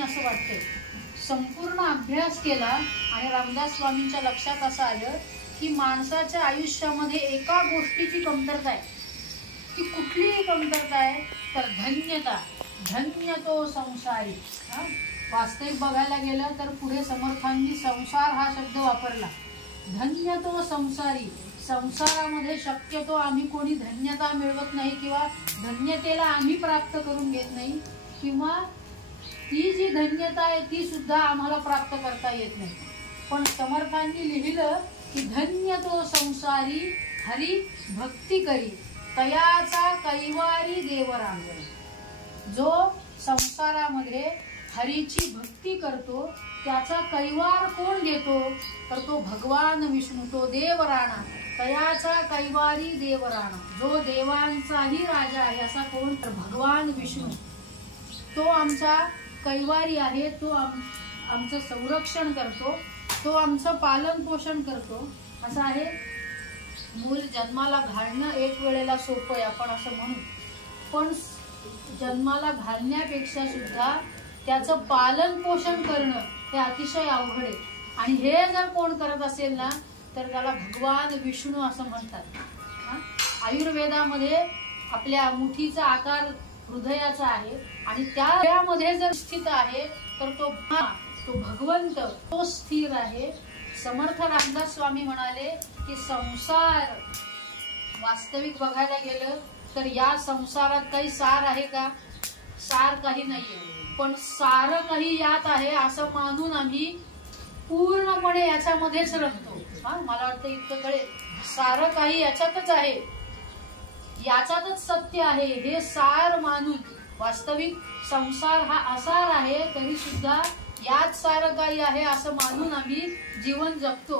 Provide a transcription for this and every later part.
असं वाटतंय संपूर्ण अभ्यास केला आणि रामदास स्वामींच्या लक्षात असं आलं की माणसाच्या आयुष्यामध्ये एका गोष्टीची कमतरता आहे. ती कुठलीही कमतरता आहे तर धन्यता. धन्य तो संसारी. वास्तविक बघायला गेलं तर पुढे समर्थांनी संसार हा शब्द वापरला. धन्य तो संसारी. संसारामध्ये शक्यतो आम्ही कोणी धन्यता मिळवत नाही किंवा धन्यतेला आम्ही प्राप्त करून घेत नाही, किंवा ती जी धन्यता आहे ती सुद्धा आम्हाला प्राप्त करता येत नाही. पण समर्थांनी लिहिलं की धन्य तो संसारी हरी भक्ती करी तयाचा कैवारी देवरांग. जो संसारामध्ये हरीची भक्ती करतो त्याचा कैवार कोण घेतो तर तो भगवान विष्णू, तो देवराणा. तयाचा कैवारी देवराणा. जो देवांचाही राजा आहे असा कोण तर भगवान विष्णू. तो आमचा कैवारी आहे. तो आमचं संरक्षण करतो, तो आमचं पालन पोषण करतो. असं आहे. मूल जन्माला घालणं एक वेळेला सोपं आहे आपण असं म्हणू, पण जन्माला घालण्यापेक्षा सुद्धा त्याचं पालन पोषण करणं हे अतिशय अवघड आहे. आणि हे जर कोण करत असेल ना तर त्याला भगवान विष्णू असं म्हणतात. आयुर्वेदामध्ये आपल्या मुठीचा आकार हृदयाचा आहे आणि त्यामध्ये जर स्थित आहे तर तो भगवंत, तो स्थिर आहे. समर्थ रामदास स्वामी म्हणाले की संसार वास्तविक बघायला गेलं तर या संसारात काही सार आहे का? सार काही नाहीये. पण सार काही यात आहे असं मानून आम्ही पूर्णपणे याच्यामध्येच रमतो. मला वाटतं इतकं कळेल. सार काही याच्यातच आहे, याच्यातच सत्य आहे हे सार मानून वास्तविक संसार हा असार आहे तरी सुद्धा यात सार काही आहे असं मानून आम्ही जीवन जगतो.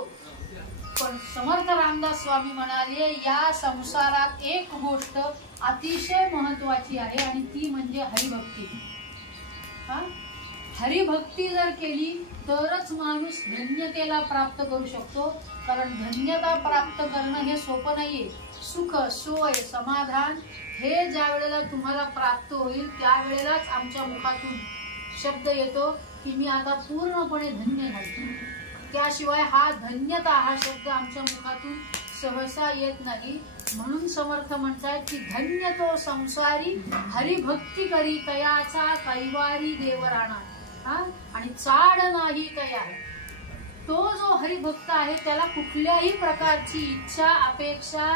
पण समर्थ रामदास स्वामी म्हणाले या संसारात एक गोष्ट अतिशय महत्वाची आहे आणि ती म्हणजे हरिभक्ती. हरिभक्ती जर केली तरच माणूस धन्यतेला प्राप्त करू शकतो. कारण धन्यता प्राप्त करणं हे सोपं नाहीये. सुख, सोय, समाधान हे ज्या वेळेला तुम्हाला प्राप्त होईल त्यावेळेलाच आमच्या मुखातून शब्द येतो की मी आता पूर्णपणे धन्य झालो. त्याशिवाय हा धन्यता हा शब्द आमच्या मुखातून सहसा येत नाही. म्हणून समर्थ म्हणतात की धन्य तो संसारी हरिभक्ती करी तयाचा कैवारी देवराणा. आणि चाड नाही तया. तो जो हरिभक्त आहे त्याला कुठल्याही प्रकारची इच्छा, अपेक्षा,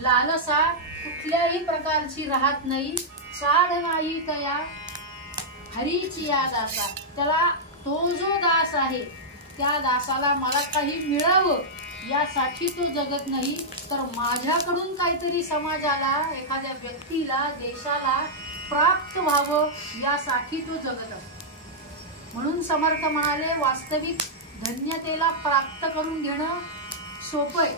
लालसा कुठल्याही प्रकारची राहत नाही. चाड नाही तया हरीची या दासा. त्याला तो जो दास आहे त्या दासाला मला काही मिळावं यासाठी तो जगत नाही, तर माझ्याकडून काहीतरी समाजाला, एखाद्या व्यक्तीला, देशाला प्राप्त व्हावं यासाठी तो जगत असतो. म्हणून समर्थ म्हणाले वास्तविक धन्यतेला प्राप्त करून घेणं सोपं आहे.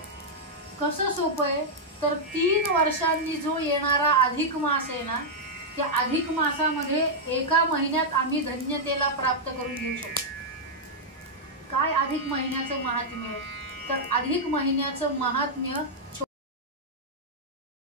कसं सोपं आहे तर 3 वर्षांनी जो येणारा अधिक मास आहे ना त्या अधिक मासामध्ये एका महिन्यात आम्ही धन्यतेला प्राप्त करून घेऊ शकतो. काय अधिक महिन्याचं महात्म्य तर अधिक महिन्याचं महात्म्य